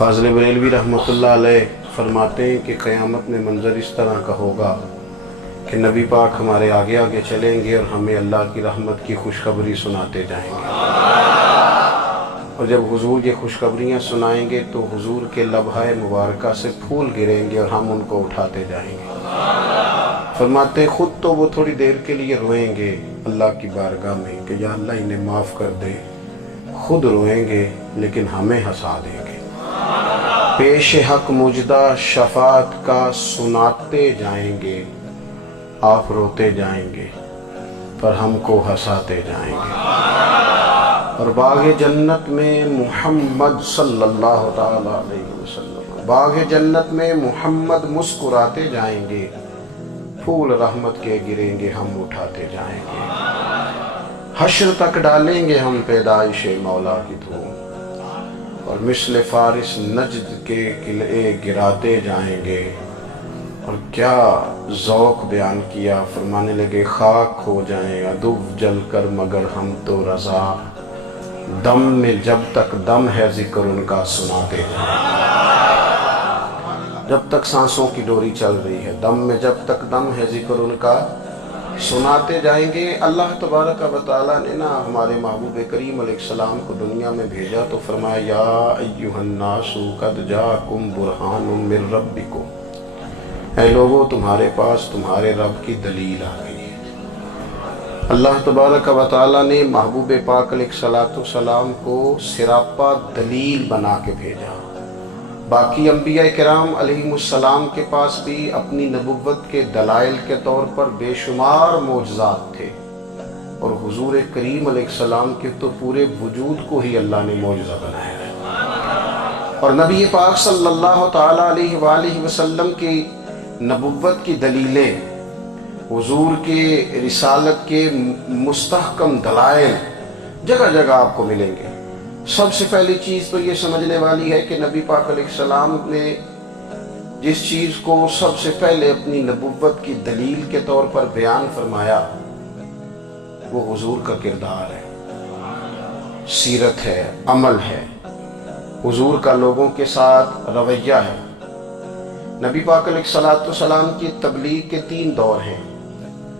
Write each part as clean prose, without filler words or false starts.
فاضل بریلوی رحمۃ اللہ علیہ فرماتے ہیں کہ قیامت میں منظر اس طرح کا ہوگا کہ نبی پاک ہمارے آگے آگے چلیں گے اور ہمیں اللہ کی رحمت کی خوشخبری سناتے جائیں گے، اور جب حضور یہ خوشخبریاں سنائیں گے تو حضور کے لبھہ مبارکہ سے پھول گریں گے اور ہم ان کو اٹھاتے جائیں گے۔ فرماتے ہیں خود تو وہ تھوڑی دیر کے لیے روئیں گے اللہ کی بارگاہ میں کہ یا اللہ انہیں معاف کر دے، خود روئیں گے لیکن ہمیں ہنسا دیں گے۔ پیش حق مجدہ شفاعت کا سناتے جائیں گے، آپ روتے جائیں گے پر ہم کو ہنساتے جائیں گے۔ اور باغ جنت میں محمد صلی اللہ تعالی علیہ وسلم، باغ جنت میں محمد مسکراتے جائیں گے، پھول رحمت کے گریں گے ہم اٹھاتے جائیں گے۔ حشر تک ڈالیں گے ہم پیدائش مولا کی دھوم، اور مثل فارس نجد کے قلعے گراتے جائیں گے۔ اور کیا ذوق بیان کیا، فرمانے لگے خاک ہو جائیں عدو جل کر مگر ہم تو رضا، دم میں جب تک دم ہے ذکر ان کا سناتے جائیں گے۔ جب تک سانسوں کی ڈوری چل رہی ہے، دم میں جب تک دم ہے ذکر ان کا سناتے جائیں گے۔ اللہ تبارک و تعالیٰ نے نا ہمارے محبوب کریم علیہ السلام کو دنیا میں بھیجا تو فرمایا یا ایھا الناس قد جاءکم برہان من ربکم، اے لوگوں تمہارے پاس تمہارے رب کی دلیل آ گئی ہے۔ اللہ تبارک و تعالیٰ نے محبوب پاک علیہ السلام کو سراپا دلیل بنا کے بھیجا۔ باقی انبیاء کرام علیہ السلام کے پاس بھی اپنی نبوت کے دلائل کے طور پر بے شمار معجزات تھے، اور حضور کریم علیہ السلام کے تو پورے وجود کو ہی اللہ نے معجزہ بنایا ہے۔ اور نبی پاک صلی اللہ تعالیٰ علیہ وآلہ وسلم کی نبوت کی دلیلیں، حضور کے رسالت کے مستحکم دلائل جگہ جگہ آپ کو ملیں گے۔ سب سے پہلی چیز تو یہ سمجھنے والی ہے کہ نبی پاک علیہ السلام نے جس چیز کو سب سے پہلے اپنی نبوت کی دلیل کے طور پر بیان فرمایا وہ حضور کا کردار ہے، سیرت ہے، عمل ہے، حضور کا لوگوں کے ساتھ رویہ ہے۔ نبی پاک علیہ السلام کی تبلیغ کے 3 دور ہیں۔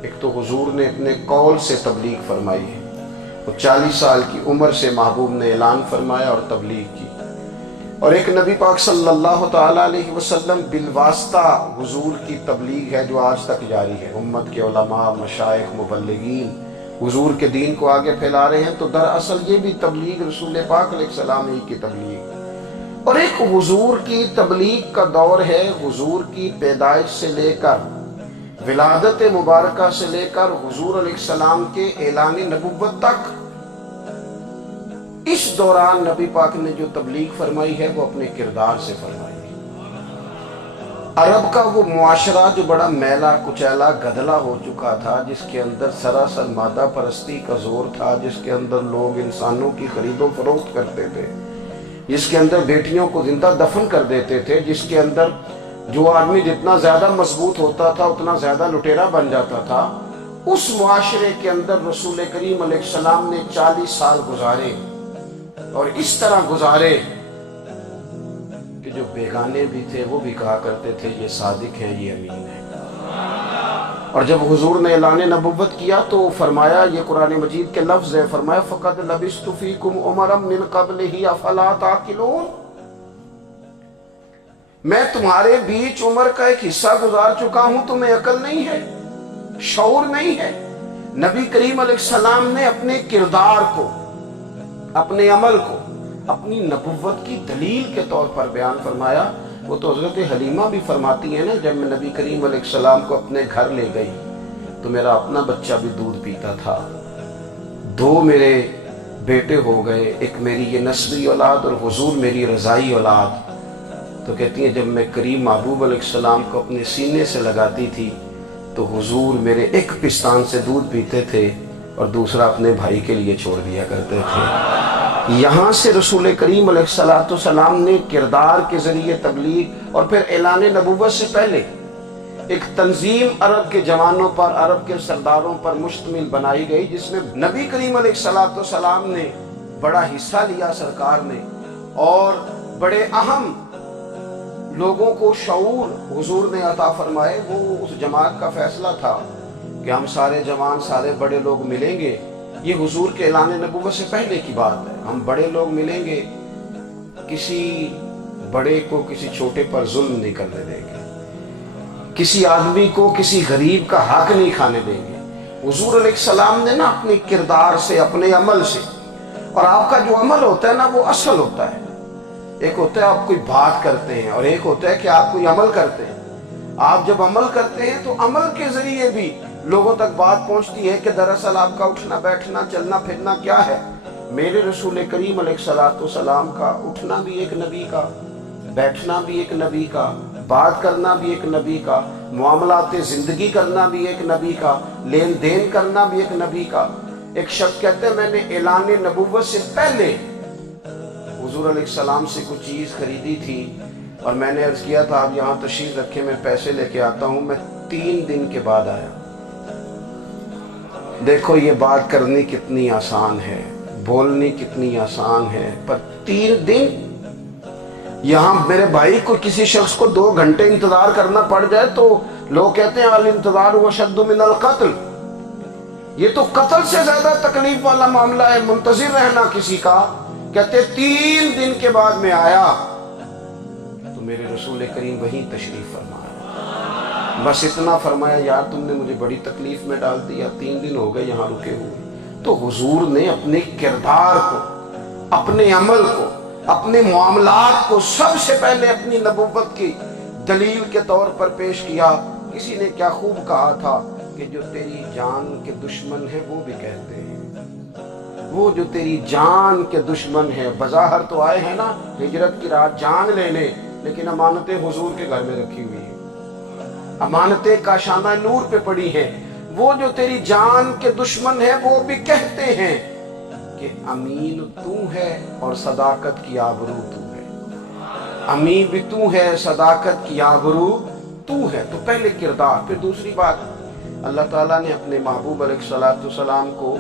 ایک تو حضور نے اپنے قول سے تبلیغ فرمائی ہے، وہ 40 سال کی عمر سے محبوب نے اعلان فرمایا اور تبلیغ کی۔ اور ایک نبی پاک صلی اللہ تعالیٰ علیہ وسلم بالواسطہ حضور کی تبلیغ ہے جو آج تک جاری ہے۔ امت کے علماء، مشائخ، مبلغین حضور کے دین کو آگے پھیلا رہے ہیں، تو دراصل یہ بھی تبلیغ رسول پاک علیہ السلام ہی کی تبلیغ۔ اور ایک حضور کی تبلیغ کا دور ہے، حضور کی پیدائش سے لے کر ولادت مبارکہ سے لے کر حضور علیہ السلام کے اعلان نبوت تک۔ اس دوران نبی پاک نے جو تبلیغ فرمائی ہے وہ اپنے کردار سے فرمائی ہے۔ عرب کا وہ معاشرہ جو بڑا میلا کچیلا گدلا ہو چکا تھا، جس کے اندر سراسر مادہ پرستی کا زور تھا، جس کے اندر لوگ انسانوں کی خرید و فروخت کرتے تھے، جس کے اندر بیٹیوں کو زندہ دفن کر دیتے تھے، جس کے اندر جو آدمی جتنا زیادہ مضبوط ہوتا تھا اتنا زیادہ لٹیرا بن جاتا تھا، اس معاشرے کے اندر رسول کریم علیہ السلام نے 40 سال گزارے، اور اس طرح گزارے کہ جو بیگانے بھی تھے وہ بھی کہا کرتے تھے یہ صادق ہیں، یہ امین ہیں۔ اور جب حضور نے اعلان نبوت کیا تو فرمایا، یہ قرآن مجید کے لفظ ہے، فرمایا فَقَدْ لَبِثْتُ فِيكُمْ عُمَرًا مِّن قَبْلِهِ أَفَلَا تَعْقِلُونَ، میں تمہارے بیچ عمر کا ایک حصہ گزار چکا ہوں، تمہیں عقل نہیں ہے، شعور نہیں ہے۔ نبی کریم علیہ السلام نے اپنے کردار کو، اپنے عمل کو اپنی نبوت کی دلیل کے طور پر بیان فرمایا۔ وہ تو حضرت حلیمہ بھی فرماتی ہیں نا، جب میں نبی کریم علیہ السلام کو اپنے گھر لے گئی تو میرا اپنا بچہ بھی دودھ پیتا تھا، 2 میرے بیٹے ہو گئے، ایک میری یہ نسبی اولاد اور حضور میری رضائی اولاد۔ تو کہتی ہیں جب میں کریم محبوب علیہ السلام کو اپنے سینے سے لگاتی تھی تو حضور میرے ایک پستان سے دودھ پیتے تھے اور دوسرا اپنے بھائی کے لیے چھوڑ دیا کرتے تھے۔ یہاں سے رسول کریم علیہ السلام نے کردار کے ذریعے تبلیغ، اور پھر اعلان نبوت سے پہلے ایک تنظیم عرب کے جوانوں پر، عرب کے سرداروں پر مشتمل بنائی گئی، جس میں نبی کریم علیہ السلام نے بڑا حصہ لیا سرکار نے، اور बड़े अहम लोगों को शऊर हुजूर ने अता फरमाए। वो उस जमात का फैसला था कि हम सारे जवान, सारे बड़े लोग मिलेंगे। ये हुजूर के ऐलान नबूवत से पहले की बात है। हम बड़े लोग मिलेंगे, किसी बड़े को किसी छोटे पर जुल्म नहीं करने देंगे, किसी आदमी को किसी गरीब का हक नहीं खाने देंगे। हुजूर अलैहिस्सलाम ने ना अपने किरदार से, अपने अमल से, और आपका जो अमल होता है ना वो असल होता है। एक होता है आप कोई बात करते हैं और एक होता है कि आप कोई अमल करते हैं। आप जब अमल करते हैं तो अमल के जरिए भी लोगों तक बात पहुंचती है कि दरअसल आपका उठना बैठना चलना फिरना क्या है। मेरे रसूल करीम अलैहिस्सलाम का उठना भी एक नबी का, बैठना भी एक नबी का, बात करना भी एक नबी का, मामलाते जिंदगी करना भी एक नबी का, लेन देन करना भी एक नबी का। एक शख्स कहते हैं मैंने ऐलान नबूवत से पहले हुजूर अलैहिस्सलाम से कुछ चीज़ खरीदी थी और मैंने अर्ज किया था आप यहाँ तशरीफ रखे, मैं पैसे लेके आता हूँ। मैं 3 दिन के बाद आया। देखो ये बात करनी कितनी आसान है, बोलनी कितनी आसान है, पर 3 दिन यहाँ मेरे भाई को किसी शख्स को 2 घंटे इंतजार करना पड़ जाए तो लोग कहते हैं अल इंतजार हुआ अशद्दु मिनल कत्ल। ये तो कत्ल से ज्यादा तकलीफ वाला मामला है, मुंतजिर रहना किसी का। कहते 3 दिन के बाद में आया तो मेरे रसूल करीम वहीं तशरीफ फरमाया। बस इतना फरमाया यार तुमने मुझे बड़ी तकलीफ में डाल दिया, 3 दिन हो गए यहाँ रुके हुए। तो हुजूर ने अपने किरदार को, अपने अमल को, अपने मामलात को सबसे पहले अपनी नबूवत की दलील के तौर पर पेश किया। किसी ने क्या खूब कहा था कि जो तेरी जान के दुश्मन है वो भी कहते हैं, वो जो तेरी जान के दुश्मन है, बज़ाहिर तो आए हैं ना हिजरत की रात जान लेने, लेकिन अमानतें हुजूर के घर में रखी हुई है, अमानतें काशाना नूर पे पड़ी हैं। वो जो तेरी जान के दुश्मन है वो भी कहते हैं कि अमीन तू है और सदाकत की आबरू तू है। अमीन भी तू है, सदाकत की आबरू तू है। तो पहले किरदार। फिर दूसरी बात, अल्लाह ताला ने अपने महबूब अलैहिस्सलाम को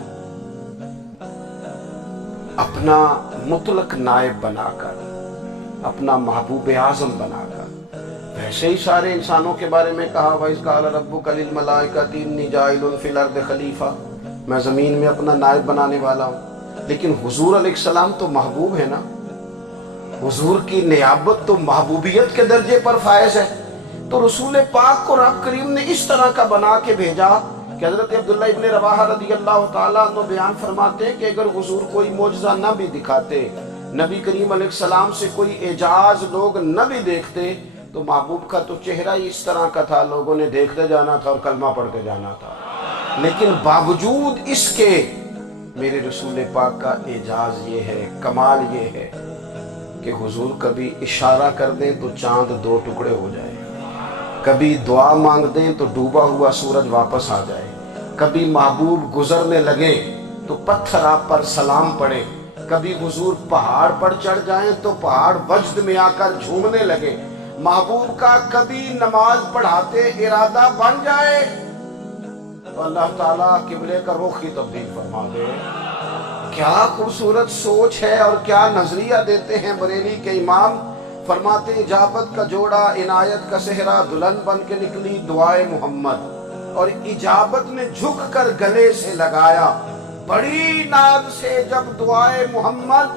अपना मुतलक नायब बनाकर, अपना महबूब आजम बनाकर, वैसे ही सारे इंसानों के बारे में कहा वइज़ क़ाल रब्बुका लिल मलाइकति इन्नी जाइलुन फिल अर्दि खलीफा, मैं ज़मीन में अपना नायब बनाने वाला हूँ। लेकिन हुजूर अलैहिस्सलाम तो महबूब है ना, हुजूर की नियाबत तो महबूबियत के दर्जे पर फायज है। तो रसूल पाक को रब करीम ने इस तरह का बना के भेजा कि हज़रत अब्दुल्लाह इब्न रवाहा रज़ियल्लाहु ताला अन्हु बयान फरमाते हैं कि अगर हुजूर कोई मौजज़ा न भी दिखाते, नबी करीम अलैहिस्सलाम से कोई एजाज लोग न भी देखते, तो महबूब का तो चेहरा ही इस तरह का था, लोगों ने देखते जाना था और कलमा पढ़ते जाना था। लेकिन बावजूद इसके मेरे रसूल पाक का एजाज ये है, कमाल ये है कि हुजूर कभी इशारा कर दें तो चांद 2 टुकड़े हो जाए, कभी दुआ मांग दें तो डूबा हुआ सूरज वापस आ जाए, कभी महबूब गुजरने लगे तो पत्थर आप पर सलाम पड़े, कभी हुजूर पहाड़ पर चढ़ जाएं तो पहाड़ वज्द में आकर झूमने लगे। महबूब का कभी नमाज पढ़ाते इरादा बन जाए तो अल्लाह ताला किबले का रुख ही तब्दील फरमा दे। क्या खूबसूरत सोच है और क्या नजरिया देते हैं बरेली के इमाम। फरमाते इजाबत का जोड़ा, इनायत का सेहरा, दुल्हन बन के निकली दुआए मोहम्मद, और इजाबत ने झुक कर गले से लगाया बड़ी नाज से जब दुआए मोहम्मद।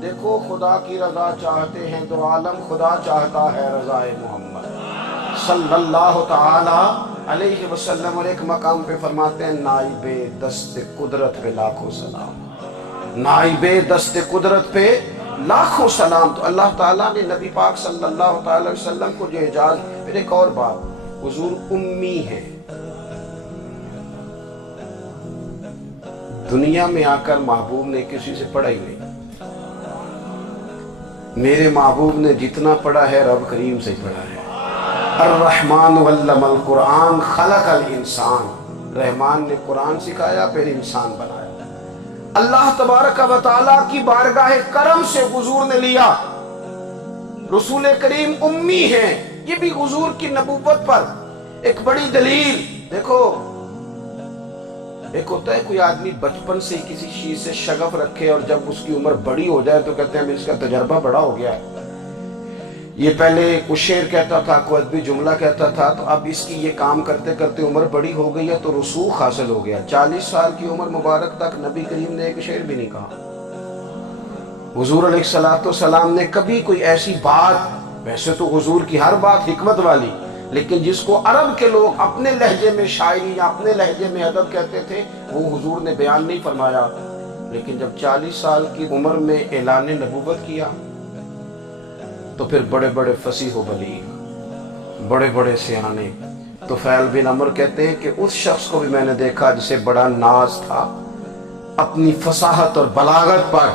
देखो खुदा की रजा चाहते हैं तो आलम खुदा चाहता है रजाए मोहम्मद सल्लल्लाहु ताला अलैहि वसल्लम। और एक मकाम पे फरमाते हैं नाइबे दस्ते कुदरत पे लाखों सलाम, नाइबे दस्ते कुदरत पे लाखों सलाम। तो अल्लाह ताला ने नबी पाक सल्लल्लाहु अलैहि वसल्लम को जो इजाज़। फिर एक और बात, हुजूर उम्मी है, दुनिया में आकर महबूब ने किसी से पढ़ा ही नहीं। मेरे महबूब ने जितना पढ़ा है रब करीम से पढ़ा है। अर्रहमान वल्लमल कुरान खलकल इंसान, रहमान ने कुरान सिखाया फिर इंसान बनाया। अल्लाह तबारक व तआला की बारगाह करम से हुजूर ने लिया। रसूल करीम उम्मी है, ये भी हुजूर की नबूवत पर एक बड़ी दलील। देखो एक होता है कोई आदमी बचपन से किसी चीज से शगफ रखे और जब उसकी उम्र बड़ी हो जाए तो कहते हैं इसका तजर्बा बड़ा हो गया है, یہ پہلے کچھ شعر کہتا تھا، کوئی ادبی جملہ کہتا تھا، تو اب اس کی یہ کام کرتے کرتے عمر بڑی ہو گئی ہے تو رسوخ حاصل ہو گیا۔ 40 سال کی عمر مبارک تک نبی کریم نے ایک شعر بھی نہیں کہا۔ حضور علیہ السلام نے کبھی کوئی ایسی بات، ویسے تو حضور کی ہر بات حکمت والی، لیکن جس کو عرب کے لوگ اپنے لہجے میں شاعری یا اپنے لہجے میں ادب کہتے تھے، وہ حضور نے بیان نہیں فرمایا۔ لیکن جب 40 سال کی عمر میں اعلان نبوت کیا تو پھر بڑے بڑے فصیح و بلیغ، بڑے بڑے سیانے طفیل بن عمر کہتے ہیں کہ اس شخص کو بھی میں نے دیکھا جسے بڑا ناز تھا اپنی فصاحت اور بلاغت پر،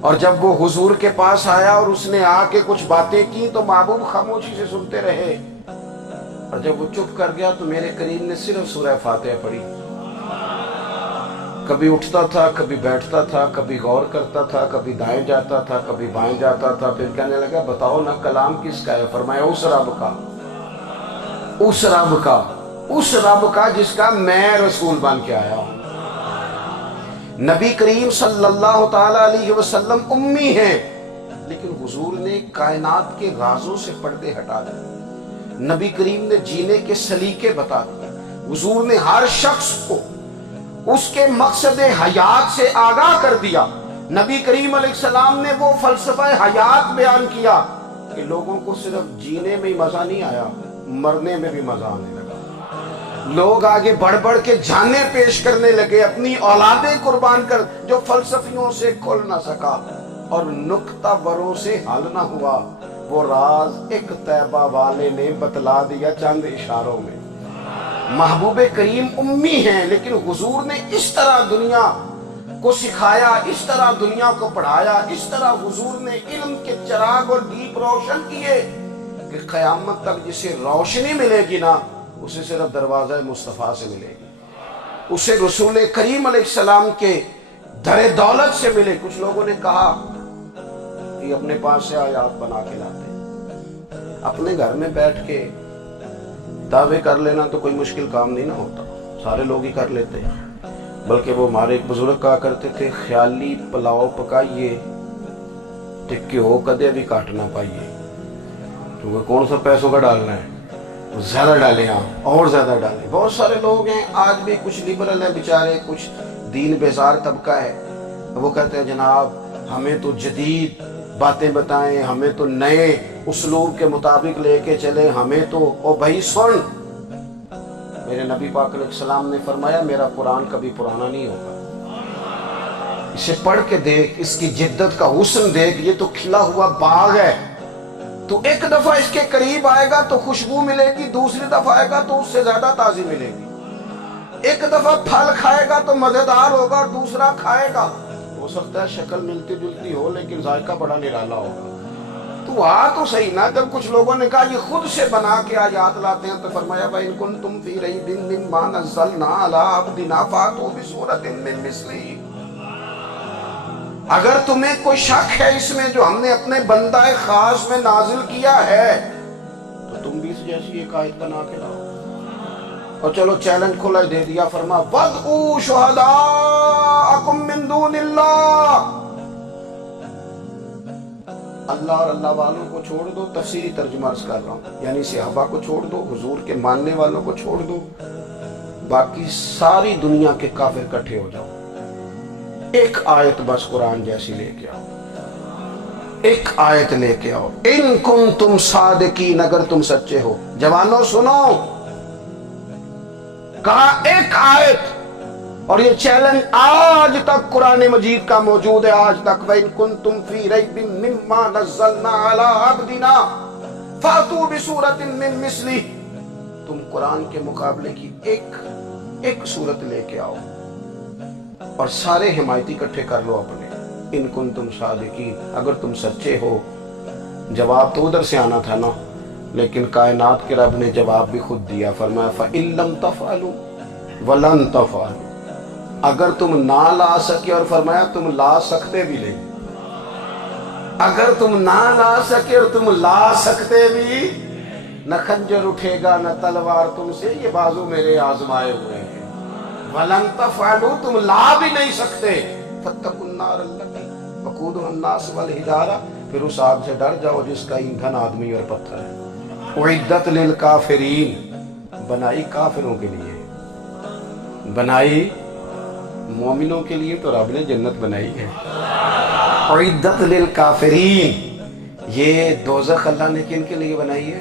اور جب وہ حضور کے پاس آیا اور اس نے آ کے کچھ باتیں کی تو محبوب خاموشی سے سنتے رہے، اور جب وہ چپ کر گیا تو میرے کریم نے صرف سورہ فاتحہ پڑھی۔ کبھی اٹھتا تھا، کبھی بیٹھتا تھا، کبھی غور کرتا تھا، کبھی دائیں جاتا تھا، کبھی بائیں جاتا تھا، پھر کہنے لگا بتاؤ نا کلام کس کا ہے؟ فرمایا اس رب کا، اس رب کا، اس رب کا جس کا میں رسول بن کے آیا ہوں۔ نبی کریم صلی اللہ تعالی علیہ وسلم امی ہیں، لیکن حضور نے کائنات کے رازوں سے پردے ہٹا دیے، نبی کریم نے جینے کے سلیقے بتا دیے، حضور نے ہر شخص کو اس کے مقصد حیات سے آگاہ کر دیا۔ نبی کریم علیہ السلام نے وہ فلسفہ حیات بیان کیا کہ لوگوں کو صرف جینے میں ہی مزہ نہیں آیا، مرنے میں بھی مزہ آنے لگا۔ لوگ آگے بڑھ بڑھ کے جانیں پیش کرنے لگے، اپنی اولادیں قربان کر، جو فلسفیوں سے کھل نہ سکا اور نکتہ وروں سے حل نہ ہوا، وہ راز ایک طیبہ والے نے بتلا دیا چند اشاروں میں۔ محبوب کریم امی ہیں، لیکن حضور نے اس طرح دنیا کو سکھایا، اس طرح دنیا کو پڑھایا، اس طرح حضور نے علم کے چراغ اور دیپ روشن کیے کہ قیامت تک جسے روشنی ملے گی نا، اسے صرف دروازہ مصطفیٰ سے ملے گی، اسے رسول کریم علیہ السلام کے در دولت سے ملے۔ کچھ لوگوں نے کہا کہ اپنے پاس سے آیات بنا کے لاتے، اپنے گھر میں بیٹھ کے دعوے کر لینا تو کوئی مشکل کام نہیں نہ ہوتا، سارے لوگ ہی کر لیتے ہیں۔ بلکہ وہ ہمارے ایک بزرگ کہا کرتے تھے، خیالی پلاؤ پکائیے ٹکے ہو کدے بھی کاٹ نہ پائیے، کیونکہ کون سا پیسوں کا ڈالنا ہے، زیادہ ڈالیں، ہاں اور زیادہ ڈالیں۔ بہت سارے لوگ ہیں آج بھی، کچھ لبرل ہیں بیچارے، کچھ دین بیزار طبقہ ہے، وہ کہتے ہیں جناب ہمیں تو جدید باتیں بتائیں، ہمیں تو نئے اسلوب کے مطابق لے کے چلے، ہمیں تو او بھائی سن، میرے نبی پاک علیہ السلام نے فرمایا میرا قرآن کبھی پرانا نہیں ہوگا، اسے پڑھ کے دیکھ، اس کی جدت کا حسن دیکھ، یہ تو کھلا ہوا باغ ہے، تو ایک دفعہ اس کے قریب آئے گا تو خوشبو ملے گی، دوسری دفعہ آئے گا تو اس سے زیادہ تازی ملے گی، ایک دفعہ پھل کھائے گا تو مزیدار ہوگا اور دوسرا کھائے گا، ہو سکتا ہے شکل ملتی جلتی ہو لیکن ذائقہ بڑا نرالا ہوگا۔ تو تو صحیح نا، جب کچھ لوگوں نے کہا یہ خود سے بنا کے آیات لاتے ہیں تو فرمایا وَإِن كُنتُمْ فِي رَيْبٍ مِّمَّا نَزَّلْنَا عَلَىٰ عَبْدِنَا فَأْتُوا بِسُورَةٍ مِّن مِّثْلِهِ، اگر تمہیں کوئی شک ہے اس میں جو ہم نے اپنے بندہ خاص میں نازل کیا ہے تو تم بھی اس جیسی ایک آیت بنا کے لاؤ۔ اور چلو چیلنج کھلا دے دیا، فرما وَادْعُوا شُهَدَاءَكُم مِّن دُونِ اللَّهِ، اللہ اور اللہ والوں کو چھوڑ دو، تفسیری ترجمہ عرض کر رہا ہوں، یعنی صحابہ کو چھوڑ دو، حضور کے ماننے والوں کو چھوڑ دو، باقی ساری دنیا کے کافر اکٹھے ہو جاؤ، ایک آیت بس قرآن جیسی لے کے آؤ، ایک آیت لے کے آؤ، ان کنتم صادقین، اگر تم سچے ہو۔ جوانوں سنو، کہا ایک آیت، اور یہ چیلنج آج تک قرآن مجید کا موجود ہے، آج تک وَإِن كُنتُمْ فِي رَيْبٍ مِّمَّا نَزَّلْنَا عَلَىٰ عَبْدِنَا فَأْتُوا بِسُورَةٍ مِّن مِّثْلِهِ، تم قرآن کے مقابلے کی ایک سورت لے کے آؤ اور سارے حمایتی اکٹھے کر لو اپنے، ان کنتم صادقین، اگر تم سچے ہو۔ جواب تو ادھر سے آنا تھا نا، لیکن کائنات کے رب نے جواب بھی خود دیا، فرمایا فَإِن لَّمْ تَفْعَلُوا وَلَن تَفْعَلُوا، اگر تم نہ لا سکے، اور فرمایا تم لا سکتے بھی نہیں، اگر تم نہ لا سکے اور تم لا سکتے بھی، نہ خنجر اٹھے گا نہ تلوار تم سے، یہ بازو میرے آزمائے ہوئے ہیں، وَلَن تَفْعَلُوا، تم لا بھی نہیں سکتے، فَاتَّقُوا النَّارَ الَّتِي وَقُودُهَا النَّاسُ وَالْحِجَارَةُ، फिर उस आग से डर जाओ जिसका ईंधन आदमी और पत्थर है। उइद्दत लिल काफिरीन, बनाई काफिरों के लिए, बनाई मोमिनों के लिए तो रब ने जन्नत बनाई है। उइद्दत लिल काफिरीन, ये दोज़ख अल्लाह ने किन के लिए बनाई है?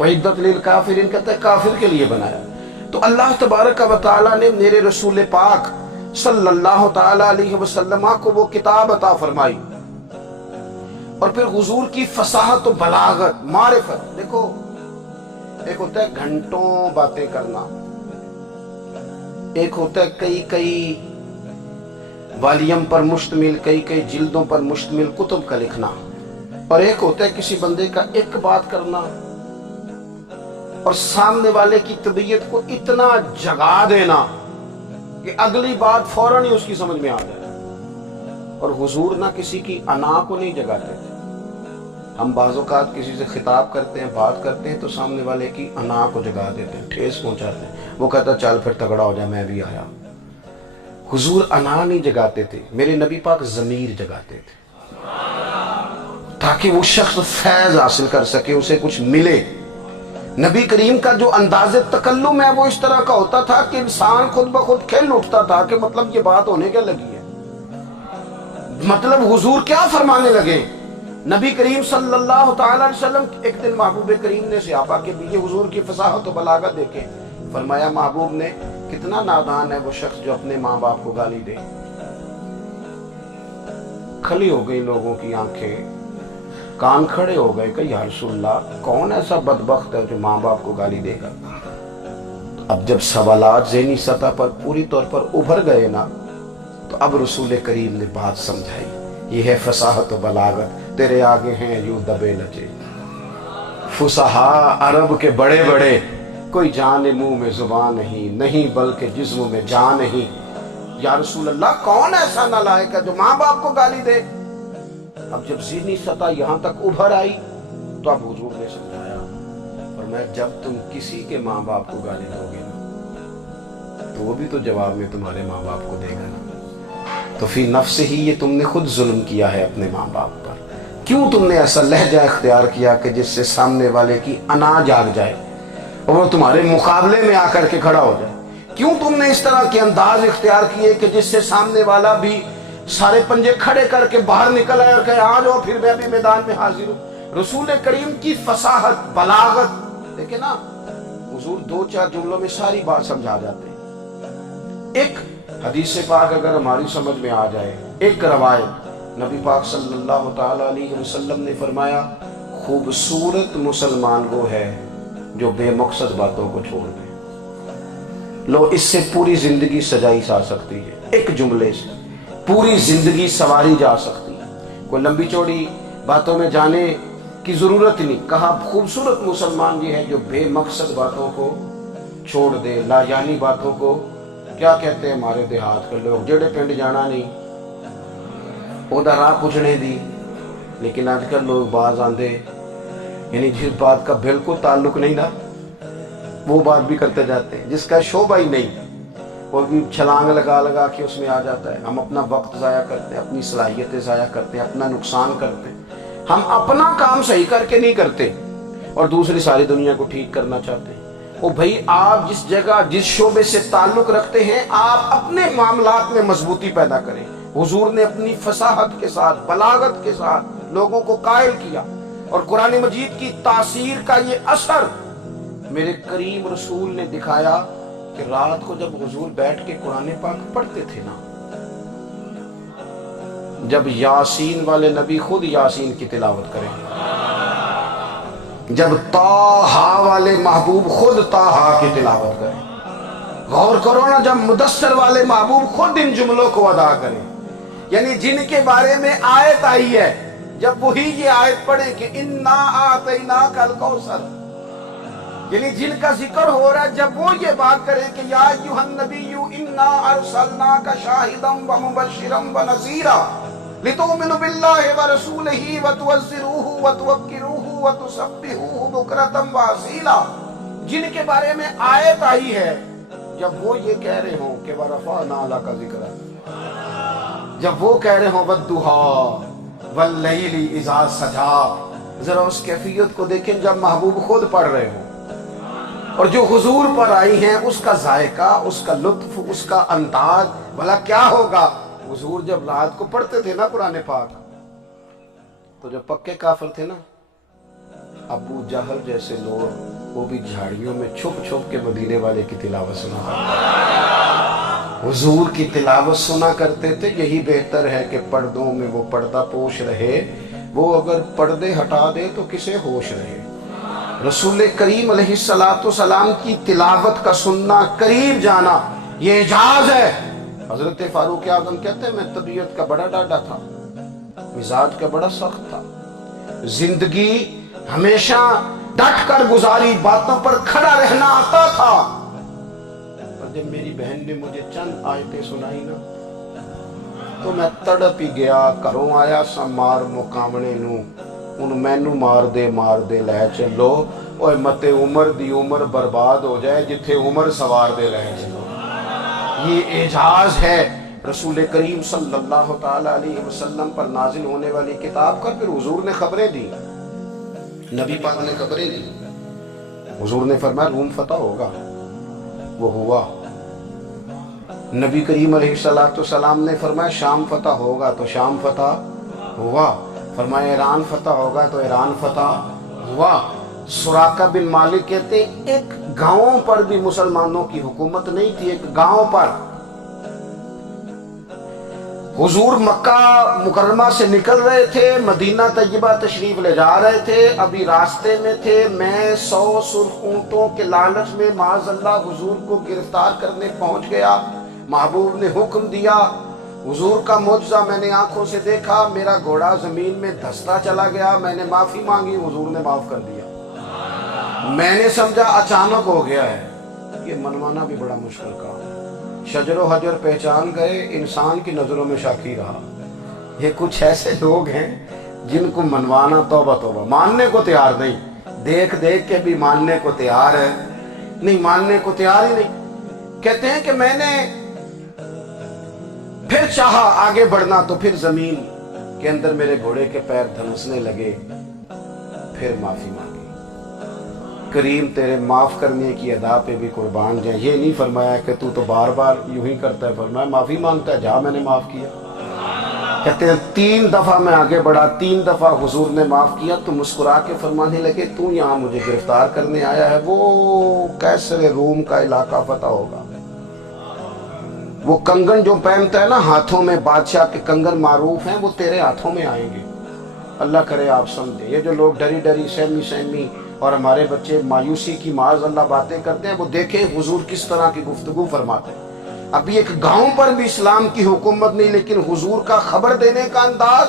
उइद्दत लिल काफिरीन कहता है काफिर के लिए बनाया। तो अल्लाह तबारक व तआला ने मेरे रसूल पाक सल्लल्लाहु तआला अलैहि वसल्लम को वो किताब अता फरमाई, और फिर हुजूर की फसाहत और बलागत, मारिफत। देखो, एक होता है घंटों बातें करना, एक होता है कई कई वालियम पर मुश्तमिल, कई कई जिल्दों पर मुश्तमिल कुतुब का लिखना, और एक होता है किसी बंदे का एक बात करना और सामने वाले की तबीयत को इतना जगा देना कि अगली बात फौरन ही उसकी समझ में आ जाए। और हुजूर ना किसी की अना को नहीं जगाते थे। हम बाज़ औक़ात किसी से खिताब करते हैं, बात करते हैं तो सामने वाले की अना को जगा देते हैं, ठेस पहुंचाते हैं। वो कहता चल फिर तगड़ा हो जा, मैं भी आया। हुजूर अना नहीं जगाते थे, मेरे नबी पाक ज़मीर जगाते थे, ताकि वो शख्स फैज़ हासिल कर सके, उसे कुछ मिले। नबी करीम का जो अंदाज़े तकल्लुम है वो इस तरह का होता था कि इंसान खुद ब खुद खिल उठता था कि मतलब ये बात होने क्या लगी है, मतलब हुजूर क्या फरमाने लगे। नबी करीम सल्लल्लाहु तआला अलैहि वसल्लम एक दिन महबूब करीम ने सहाबा के बीच हुजूर की फसाहत और बलागत देखे, फरमाया महबूब ने कितना नादान है वो शख्स जो अपने माँ बाप को गाली दे। खली हो गई लोगों की आंखें, कान खड़े हो गए कि या रसूलल्लाह कौन ऐसा बदबख्त है जो माँ बाप को गाली देगा। अब जब सवालात ज़हनी सतह पर पूरी तौर पर उभर गए ना, तो अब रसूल करीम ने बात समझाई। ये है फसाहत व बलागत, तेरे आगे हैं यूं दबे लजे फुसहा अरब के बड़े बड़े, कोई जाने मुंह में जुबान नहीं, नहीं बल्कि जिस्म में जान नहीं। या रसूल अल्लाह कौन ऐसा नालायक है जो माँ बाप को गाली दे। अब जब ज़हनी सतह यहाँ तक उभर आई तो अब हुजूर ने समझाया, और मैं जब तुम किसी के माँ बाप को गाली दोगे ना तो वो भी तो जवाब में तुम्हारे माँ बाप को देगा ना। तो फिर नफ्स ही ये तुमने खुद जुल्म किया है अपने माँ बाप पर। क्यों तुमने ऐसा लहजा इख्तियार किया कि जिससे सामने वाले की अना जाग जाए और वो तुम्हारे मुकाबले में आकर के खड़ा हो जाए। क्यों तुमने इस तरह के अंदाज इख्तियार किए कि जिससे सामने वाला भी सारे पंजे खड़े करके बाहर निकल आए और कहे आ जाओ फिर मैं भी मैदान में हाजिर हूँ। रसूल करीम की फसाहत बलागत देखे ना, हुजूर दो चार जुमलों में सारी बात समझा जाते हैं। एक हदीस पाक अगर हमारी समझ में आ जाए, एक रवायत नबी पाक सल्लल्लाहु तआला अलैहि वसल्लम ने फरमाया, खूबसूरत मुसलमान वो है जो बेमकसद बातों को छोड़ दे। लो, इससे पूरी जिंदगी सजाई जा सकती है, एक जुमले से पूरी जिंदगी सवारी जा सकती है। कोई लंबी चौड़ी बातों में जाने की जरूरत नहीं। कहा खूबसूरत मुसलमान ये है जो बेमकसद बातों को छोड़ दे, लायानी बातों को। क्या कहते हैं हमारे देहात के लोग, जेड़े पिंड जाना नहीं ओदा राह पुछने दी। लेकिन आजकल लोग बाज आंदे, यानी जिस बात का बिल्कुल ताल्लुक नहीं ना वो बात भी करते जाते हैं, जिसका शोभा ही नहीं वो भी छलांग लगा लगा के उसमें आ जाता है। हम अपना वक्त ज़ाया करते हैं, अपनी सलाहियतें ज़ाया करते हैं, अपना नुकसान करते हैं। हम अपना काम सही करके नहीं करते और दूसरी सारी दुनिया को ठीक करना चाहते हैं। ओ भाई, आप जिस जगह जिस शोबे से ताल्लुक रखते हैं आप अपने मामलात में मजबूती पैदा करें। हुजूर ने अपनी फसाहत के साथ, बलागत के साथ लोगों को कायल किया, और कुरान मजीद की तासीर का ये असर मेरे करीम रसूल ने दिखाया कि रात को जब हुजूर बैठ के कुरान पाक पढ़ते थे ना, जब यासीन वाले नबी खुद यासीन की तिलावत करें, जब ताहा वाले महबूब खुद ताहा की तिलावत करें, गौर करो ना, जब मुदस्सर वाले महबूब खुद इन जुमलों को अदा करें, यानी जिनके बारे में आयत आई है, जब वही ये आयत पढ़े कि इन्ना आतैना कल कौसर, यानी जिनका जिक्र हो रहा है, जब वो ये बात करें कि या अय्युहन नबिय्यु इन्ना अरसलनाका शाहिदन व मुबश्शिरन व नज़ीरा लितुमिनु बिल्लाहि व रसूलिही व तुअज़्ज़िरूहु व तुवक्किरूहु व तुसब्बिहूहु बुक्रतन व असीला, जिनके बारे में आयत आई है, जब वो ये कह रहे हो कि व रफ़अना लका ज़िक्रा, जब वो कह रहे हो वद्दुहा वल्लैली इज़ा सजा। जरा उस कैफियत को देखें जब महबूब खुद पढ़ रहे हो, और जो हुजूर पर आई हैं उसका जायका, उसका लुत्फ, उसका अंदाज, भला क्या होगा। हुजूर जब रात को पढ़ते थे ना कुरान पाक, तो जो पक्के काफिर थे ना, अबू जहल जैसे लोग, वो भी झाड़ियों में छुप छुप के मदीने वाले की तिलावत सुना, हुजूर की तिलावत सुना करते थे। यही बेहतर है कि पर्दों में वो पर्दा पोश रहे, वो अगर पर्दे हटा दे तो किसे होश रहे। रसूल करीम अलैहिस्सलाम की तिलावत का सुनना, करीब जाना, ये एजाज है। हजरत फारूक आज़म कहते हैं मैं तबीयत का बड़ा डाढ़ा था, मिजाज का बड़ा सख्त था, जिंदगी हमेशा डट कर गुजारी, बातों पर खड़ा रहना आता था, पर जब मेरी बहन ने मुझे चंद आयतें सुनाई ना, तो मैं तड़प ही गया। घरों आया सा मार मुकामने नू, ਹੁਣ ਮੈਨੂੰ ਮਾਰ ਦੇ ਲੈ ਚੱਲੋ, ਓਏ ਮਤੇ ਉਮਰ ਦੀ उम्र बर्बाद हो जाए जिथे उम्र सवार दे ले चलो। ये एजाज है रसूल करीम सल्लल्लाहु ताला अलैहि वसल्लम पर नाजिल होने वाली किताब का। फिर हुजूर ने खबरें दी, नबी पाक ने खबरें दी। हुजूर ने फरमाया रूम फतह होगा, वो हुआ। नबी करीम अलैहिस्सलाम ने फरमाया शाम फतह होगा, तो शाम फतह हुआ। फरमाया ईरान फतह होगा, तो ईरान फतह हुआ। सुराका बिन मालिक कहते एक गांव पर भी मुसलमानों की हुकूमत नहीं थी, एक गांव पर। हुजूर मक्का मुकर्रमा से निकल रहे थे, मदीना तैयबा तशरीफ ले जा रहे थे। अभी रास्ते में थे, मैं 100 सुर्ख ऊंटों के लालच में माज़अल्लाह हुजूर को गिरफ्तार करने पहुंच गया। महबूब ने हुक्म दिया, हुजूर का मुआजिज़ा मैंने आंखों से देखा, मेरा घोड़ा जमीन में धंसता चला गया। मैंने माफी मांगी, हुजूर ने माफ कर दिया। मैंने समझा अचानक हो गया है। ये मनवाना भी बड़ा मुश्किल काम। शजरो हजर पहचान गए, इंसान की नजरों में शाकी रहा। ये कुछ ऐसे लोग हैं जिनको मनवाना तौबा तौबा, मानने को तैयार नहीं, देख देख के भी मानने को तैयार है नहीं, मानने को तैयार ही नहीं। कहते हैं कि मैंने फिर चाहा आगे बढ़ना, तो फिर जमीन के अंदर मेरे घोड़े के पैर धंसने लगे। फिर माफी मांगी। करीम तेरे माफ करने की अदा पे भी कुर्बान जाए। ये नहीं फरमाया कि तू तो बार बार यूं ही करता है, फरमाया माफी मांगता है, जा मैंने माफ किया। कहते हैं 3 दफा मैं आगे बढ़ा, 3 दफा हुजूर ने माफ किया। तो मुस्कुरा के फरमाने लगे तू यहाँ मुझे गिरफ्तार करने आया है, वो कैसर रूम का इलाका फतह होगा। वो कंगन जो पहनता है ना हाथों में, बादशाह के कंगन मारूफ हैं, वो तेरे हाथों में आएंगे। अल्लाह करे आप समझे। ये जो लोग डरी डरी सहमी सहमी और हमारे बच्चे मायूसी की माज़अल्लाह बातें करते हैं, वो देखें हुजूर किस तरह की गुफ्तगू फरमाते हैं। अभी एक गांव पर भी इस्लाम की हुकूमत नहीं, लेकिन हुजूर का खबर देने का अंदाज।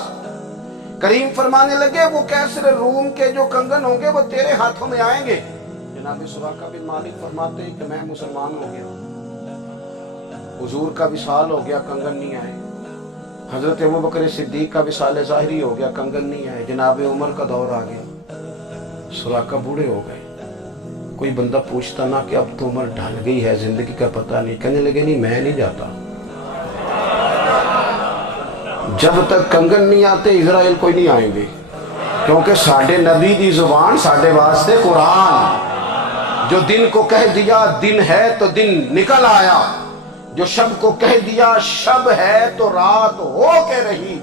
करीम फरमाने लगे वो कैसर रूम के जो कंगन होंगे वो तेरे हाथों में आएंगे। जनाब सुराका बिन मालिक फरमाते हैं कि मैं मुसलमान हो गया, हुजूर का विसाल हो गया, कंगन नहीं आए। हजरत अबू बकर सिद्दीक का विसाल ज़ाहिरी हो गया, कंगन नहीं आए। जनाब उमर का दौर आ गया, सुराका बूढ़े हो गए। कोई बंदा पूछता ना कि अब तो उम्र ढल गई है, जिंदगी का पता नहीं, कहने लगे नहीं मैं नहीं जाता। जब तक कंगन नहीं आते इजराइल कोई नहीं आएंगे, क्योंकि साडे नबी दी जुबान साडे वास्ते कुरान। जो दिन को कह दिया दिन है तो दिन निकल आया, जो शब को कह दिया शब है तो रात हो के रही।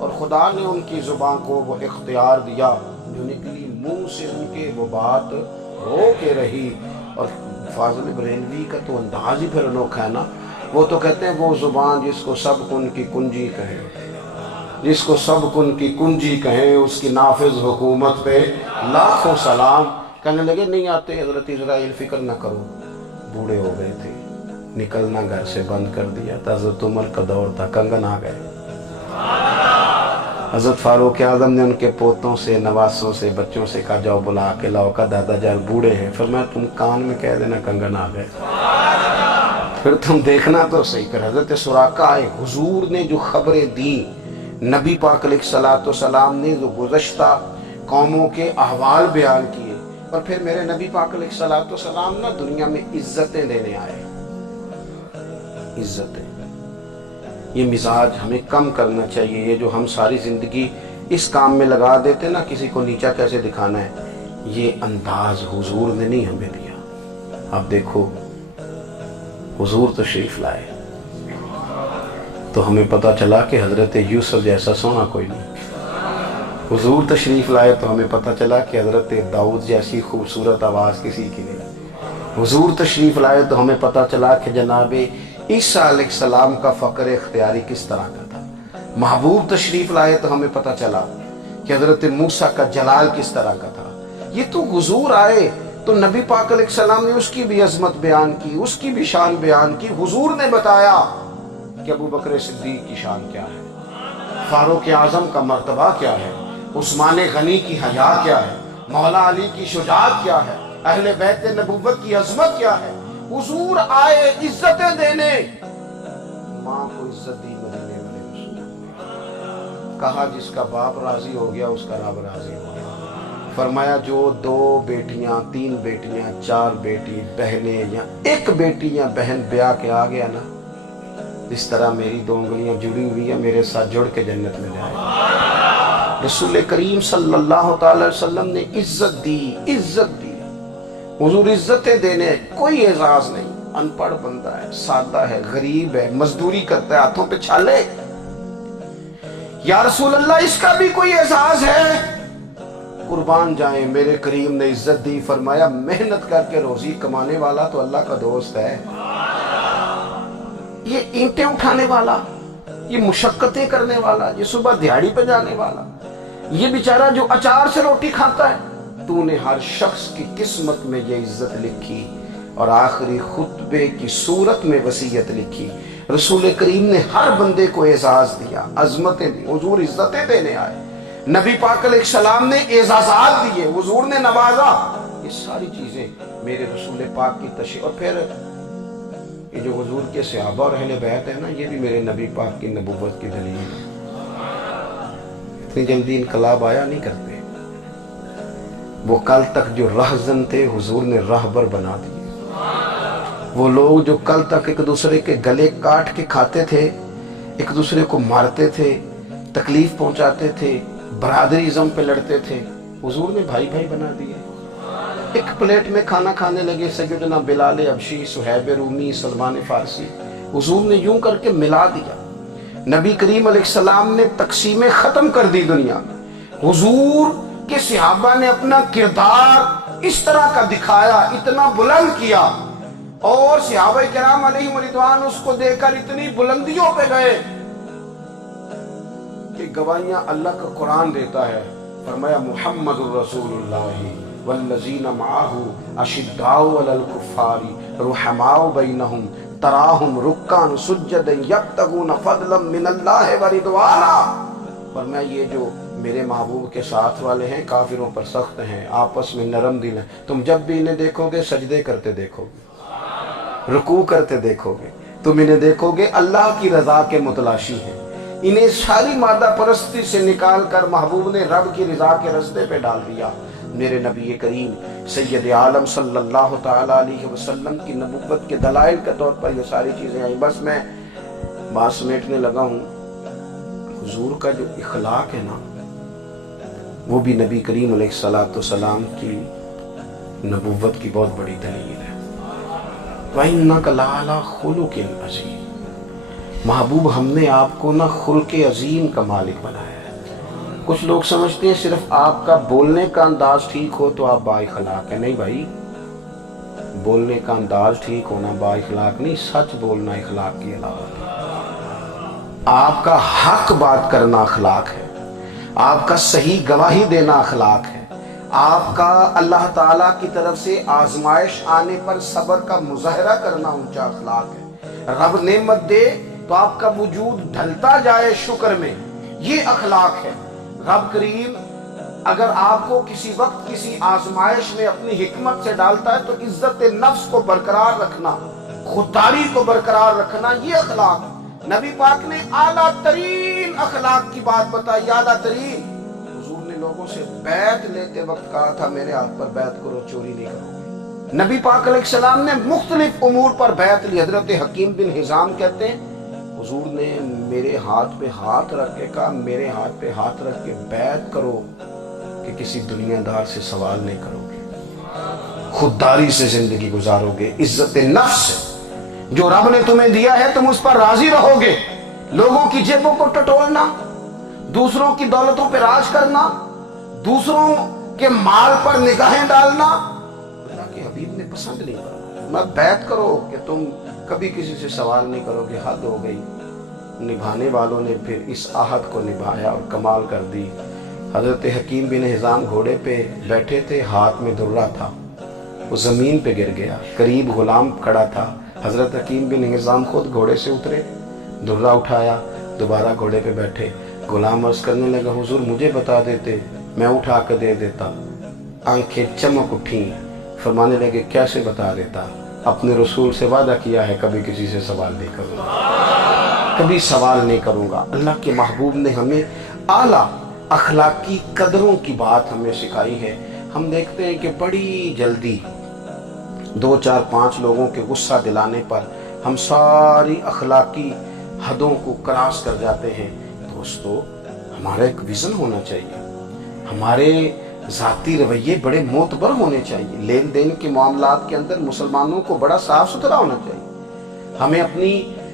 और खुदा ने उनकी जुबान को वो इख्तियार दिया, जो निकली मुंह से उनके वो बात हो के रही। और फाजिल बरेलवी का तो अंदाज ही फिर अनोखा है ना। वो तो कहते हैं वो जुबान जिसको सब कुन की कुंजी कहे, जिसको सब कुन की कुंजी कहे, उसकी नाफिज हुकूमत पे लाखों सलाम। कहने लगे नहीं आते हजरत इजराइल, फिक्र ना करो, बूढ़े हो गए थे, निकलना घर से बंद कर दिया था। हजरत उमर का दौर था, कंगन आ गए। हजरत फारूक आज़म ने उनके पोतों से, नवासों से, बच्चों से कहा जाओ बुला के लाओ का दादा जान बूढ़े हैं। फिर मैं तुम कान में कह देना कंगन आ गए, फिर तुम देखना तो सही। कर हजरत सुराका आए, हुजूर ने जो खबरें दी, नबी पाक अलैहिस्सलाम ने जो गुज़श्ता कौमों के अहवाल बयान किए, और फिर मेरे नबी पाक अलैहिस्सलाम ना दुनिया में इज्जतें देने आए। इज्जतें, ये मिजाज हमें कम करना चाहिए। ये जो हम सारी ज़िंदगी اس کام میں لگا دیتے نا، کسی کو نیچا کیسے دکھانا ہے، یہ انداز حضور نے نہیں ہمیں دیا۔ اب دیکھو حضور تشریف لائے تو ہمیں پتہ چلا کہ حضرت یوسف جیسا سونا کوئی نہیں۔ حضور تشریف لائے تو ہمیں پتہ چلا کہ حضرت داؤد جیسی خوبصورت آواز کسی کی نہیں۔ حضور تشریف لائے تو ہمیں پتہ چلا کہ جناب عیسیٰ علیہ السلام کا فقر اختیاری کس طرح کا تھا۔ محبوب تشریف لائے تو ہمیں پتہ چلا کہ حضرت موسیٰ کا جلال کس طرح کا تھا۔ یہ تو حضور آئے تو نبی پاک علیہ السلام نے اس کی بھی عظمت بیان کی، اس کی بھی شان بیان کی۔ حضور نے بتایا کہ ابو بکر صدیق کی شان کیا ہے، فاروق اعظم کا مرتبہ کیا ہے، عثمان غنی کی حیا کیا ہے، مولا علی کی شجاعت کیا ہے، اہل بیت نبوت کی عظمت کیا ہے۔ حضور آئے عزتیں دینے، ماں کو عزت دی مدینے والے رسول، کہا جس کا باپ راضی ہو گیا اس کا رب راضی ہو گیا۔ فرمایا جو 2 بیٹیاں 3 بیٹیاں 4 بیٹی بہنیں یا 1 بیٹی یا بہن بیاہ کے آ گیا نا، اس طرح میری 2 انگلیاں جڑی ہوئی ہیں، میرے ساتھ جڑ کے جنت میں جائے۔ رسول کریم صلی اللہ تعالی وسلم نے عزت دی، عزت دی۔ حضور عزتیں دینے، کوئی اعزاز نہیں، ان پڑھ بندہ ہے، سادہ ہے، غریب ہے، مزدوری کرتا ہے، ہاتھوں پہ چھالے۔ یا رسول اللہ اس کا بھی کوئی اعزاز ہے؟ قربان جائیں، میرے کریم نے عزت دی، فرمایا محنت کر کے روزی کمانے والا تو اللہ کا دوست ہے۔ یہ اینٹیں اٹھانے والا، یہ مشقتیں کرنے والا، یہ صبح دیہڑی پہ جانے والا، یہ بیچارہ جو اچار سے روٹی کھاتا ہے، تو نے ہر شخص کی قسمت میں یہ عزت لکھی اور آخری خطبے کی صورت میں وصیت لکھی۔ رسول کریم نے ہر بندے کو اعزاز دیا، عظمتیں دی۔ حضور عزتیں دینے آئے، نبی پاک علیہ السلام نے اعزازات دیے، حضور نے نوازا۔ یہ ساری چیزیں میرے رسول پاک کی تشریف، اور پھر یہ جو حضور کے صحابہ اور اہل بیت ہے نا، یہ بھی میرے نبی پاک کی نبوت کی دلیل ہے۔ اتنی جلدی انقلاب آیا نہیں کرتے، وہ کل تک جو رہزن تھے حضور نے راہبر بنا دیے۔ وہ لوگ جو کل تک ایک دوسرے کے گلے کاٹ کے کھاتے تھے، ایک دوسرے کو مارتے تھے، تکلیف پہنچاتے تھے، برادریزم پہ لڑتے تھے، حضور نے بھائی بھائی بنا دیے۔ ایک پلیٹ میں کھانا کھانے لگے سیدنا بلال حبشی، صہیب رومی، سلمان فارسی، حضور نے یوں کر کے ملا دیا۔ نبی کریم علیہ السلام نے تقسیمیں ختم کر دی دنیا میں۔ حضور کے صحابہ نے اپنا کردار اس طرح کا دکھایا، اتنا بلند کیا، اور صحابہ کرام علیہم رضوان اس کو دیکھ کر اتنی بلندیوں پہ گئے کہ گواہیاں اللہ کا قرآن دیتا ہے۔ فرمایا محمد الرسول اللہ والذین معہ اشداء علی الکفار رحماء بینہم تراہم رکعا سجدا یبتغون فضلا من اللہ ورضوانا۔ فرمایا یہ جو میرے محبوب کے ساتھ والے ہیں کافروں پر سخت ہیں، آپس میں نرم دل ہیں، تم جب بھی انہیں دیکھو گے سجدے کرتے دیکھو گے، رکوع کرتے دیکھو گے، تم انہیں دیکھو گے اللہ کی رضا کے متلاشی ہیں۔ انہیں ساری مادہ پرستی سے نکال کر محبوب نے رب کی رضا کے رستے پہ ڈال دیا۔ میرے نبی کریم سید عالم صلی اللہ تعالی علیہ وسلم کی نبوت کے دلائل کے طور پر یہ ساری چیزیں آئیں۔ بس میں بات سمیٹنے لگا ہوں۔ حضور کا جو اخلاق ہے نا، وہ بھی نبی کریم علیہ السلام کی نبوت کی بہت بڑی دلیل ہے۔ وَإِنَّكَ لَعَلَىٰ خُلُقٍ عَظِيمٍ۔ محبوب ہم نے آپ کو نا خلق عظیم کا مالک بنایا ہے۔ کچھ لوگ سمجھتے ہیں صرف آپ کا بولنے کا انداز ٹھیک ہو تو آپ با اخلاق ہے۔ نہیں بھائی، بولنے کا انداز ٹھیک ہونا با اخلاق نہیں، سچ بولنا اخلاق کی علامت ہے۔ آپ کا حق بات کرنا اخلاق ہے، آپ کا صحیح گواہی دینا اخلاق ہے، آپ کا اللہ تعالیٰ کی طرف سے آزمائش آنے پر صبر کا مظاہرہ کرنا اونچا اخلاق ہے۔ رب نعمت دے تو آپ کا وجود ڈھلتا جائے شکر میں، یہ اخلاق ہے۔ رب کریم اگر آپ کو کسی وقت کسی آزمائش میں اپنی حکمت سے ڈالتا ہے تو عزت نفس کو برقرار رکھنا، خودداری کو برقرار رکھنا، یہ اخلاق۔ نبی پاک نے اعلیٰ ترین اخلاق کی بات بتائی، اعلیٰ ترین۔ حضور نے لوگوں سے بیعت لیتے وقت کہا تھا میرے ہاتھ پر بیعت کرو، چوری نہیں کرو گے۔ نبی پاک علیہ السلام نے مختلف امور پر بیعت لی۔ حضرت حکیم بن حزام کہتے ہیں हुजूर ने मेरे हाथ पे हाथ रख के कहा, मेरे हाथ पे हाथ रख के बैत करो कि किसी दुनियादार से सवाल नहीं करोगे, खुददारी से जिंदगी गुजारोगे, इज्जत नफ्स जो रब ने तुम्हें दिया है तुम उस पर राजी रहोगे। लोगों की जेबों को टटोलना, दूसरों की दौलतों पर राज करना, दूसरों के माल पर निगाहें डालना अल्लाह के हबीब ने पसंद नहीं करा। मत बैत करो कि तुम कभी किसी से सवाल नहीं करोगे, हद हो गई। निभाने वालों ने फिर इस आहद को निभाया और कमाल कर दी। हजरत हकीम बिन हिजाम घोड़े पे बैठे थे, हाथ में दुर्रा था, वो जमीन पे गिर गया, करीब गुलाम खड़ा था। हजरत हकीम बिन हिजाम खुद घोड़े से उतरे, दुर्रा उठाया, दोबारा घोड़े पे बैठे। गुलाम अर्ज करने लगा, हुजूर मुझे बता देते मैं उठा कर दे देता। आंखें चमक उठी, फरमाने लगे कैसे बता देता, अपने रसूल से वादा किया है कभी किसी से सवाल नहीं करूंगा, कभी सवाल नहीं करूंगा। अल्लाह के महबूब ने हमें आला अखलाकी कदरों की बात हमें सिखाई है। हम देखते हैं कि बड़ी जल्दी 2 4 5 लोगों के गुस्सा दिलाने पर हम सारी अखलाकी हदों को क्रॉस कर जाते हैं। दोस्तों, हमारा एक विजन होना चाहिए, हमारे ज़ाती रवैये बड़े मोतबर होने चाहिए। लेन देन के मामलात के अंदर मुसलमानों को बड़ा साफ सुथरा होना चाहिए। हमें अपनी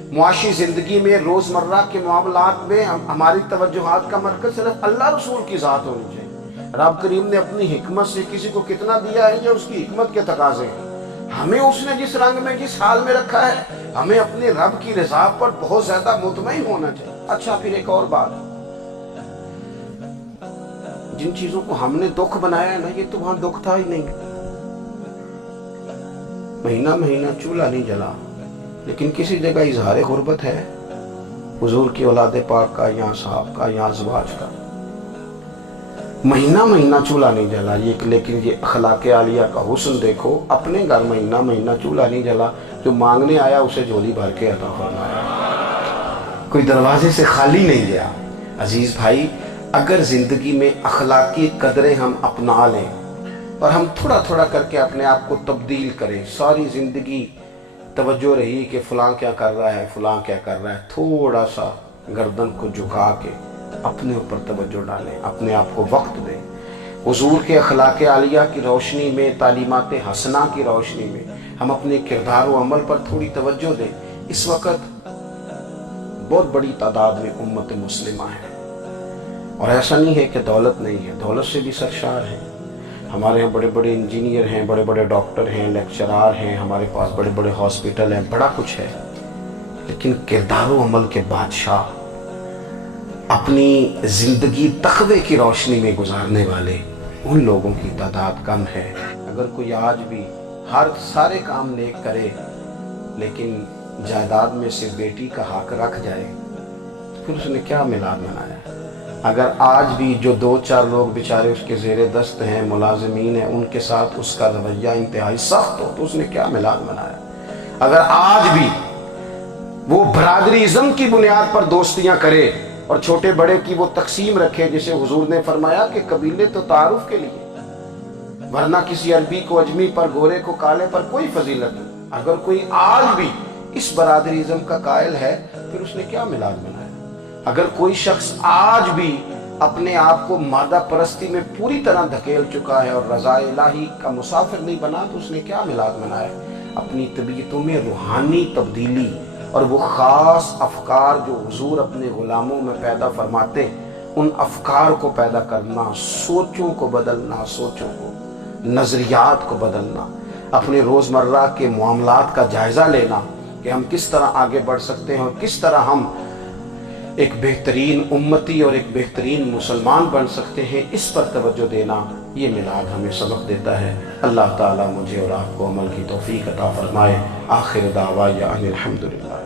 मुआशी ज़िंदगी में, रोज़मर्रा के मामलात में हमारी तवज्जुहात का मरकज़ सिर्फ अल्लाह रसूल की ज़ात होनी चाहिए। रब करीम ने अपनी हिकमत से किसी को कितना दिया है, ये उसकी हिकमत के तकाज़े हैं। हमें उसने जिस रंग में, जिस हाल में रखा है, हमें अपने रब की रज़ा पर बहुत ज़्यादा मुतमईन होना चाहिए। अच्छा, फिर एक और बात, जिन चीजों को हमने दुख बनाया है ना, ये तो वहां दुख था ही नहीं। महीना महीना चूल्हा नहीं जला, लेकिन किसी जगह इजहार गुर्बत है हुजूर की औलाद पाक का, या साहब का, या अज़वाज का। महीना महीना चूल्हा नहीं जला, ये लेकिन ये अखलाक आलिया का हुस्न देखो। अपने घर महीना महीना चूल्हा नहीं जला, जो मांगने आया उसे झोली भर के अता फरमाया, कोई दरवाजे से खाली नहीं गया। अजीज भाई, अगर जिंदगी में अखलाकी कदरें हम अपना लें और हम थोड़ा थोड़ा करके अपने आप को तब्दील करें, सारी जिंदगी तवज्जो रही कि फलां क्या कर रहा है, फलां क्या कर रहा है, थोड़ा सा गर्दन को झुका के अपने ऊपर तवज्जो डालें, अपने आप को वक्त दें। हुजूर के अखलाक आलिया की रोशनी में, तालीमात हसना की रोशनी में हम अपने किरदार व अमल पर थोड़ी तवज्जो दें। इस वक्त बहुत बड़ी तादाद में उम्मत मुस्लिमा है, और ऐसा नहीं है कि दौलत नहीं है, दौलत से भी सरशार है। हमारे यहाँ बड़े बड़े इंजीनियर हैं, बड़े बड़े डॉक्टर हैं, लेक्चरार हैं, हमारे पास बड़े बड़े हॉस्पिटल हैं, बड़ा कुछ है। लेकिन किरदार व अमल के बादशाह, अपनी ज़िंदगी तक़वे की रोशनी में गुजारने वाले, उन लोगों की तादाद कम है। अगर कोई आज भी हर सारे काम नेक करे, लेकिन जायदाद में से बेटी का हक रख जाए, तो फिर उसने क्या मिलाद मनाया। अगर आज भी जो 2 4 लोग बेचारे उसके ज़ेरे दस्त हैं, मुलाजिमीन हैं, उनके साथ उसका रवैया इंतहाई सख्त हो, तो उसने क्या मिलाद मनाया। अगर आज भी वो बरादरीज़म की बुनियाद पर दोस्तियां करे और छोटे बड़े की वो तकसीम रखे, जिसे हुजूर ने फरमाया कि कबीले तो तारुफ के लिए, वरना किसी अरबी को अजमी पर, गोरे को काले पर कोई फजीलत नहीं। अगर कोई आज भी इस बरादरीज़म का कायल है, फिर उसने क्या मिलाद मनाया। अगर कोई शख्स आज भी अपने आप को मादा परस्ती में पूरी तरह धकेल चुका है और रज़ा इलाही का मुसाफिर नहीं बना, तो उसने क्या मिलाद मनाया। अपनी तबीयतों में रूहानी तब्दीली और वो ख़ास अफकार जो हुजूर अपने ग़ुलामों में पैदा फरमाते, उन अफकार को पैदा करना, सोचों को बदलना, सोचों को, नज़रियात को बदलना, अपने रोज़मर्रा के मामलात का जायज़ा लेना कि हम किस तरह आगे बढ़ सकते हैं और किस तरह हम एक बेहतरीन उम्मती और एक बेहतरीन मुसलमान बन सकते हैं, इस पर तवज्जो देना, ये मिलाद हमें सबक देता है। अल्लाह ताला मुझे और आपको अमल की तौफीक अता फरमाए। आखिर दावा या अनिल हम्दुलिल्लाह।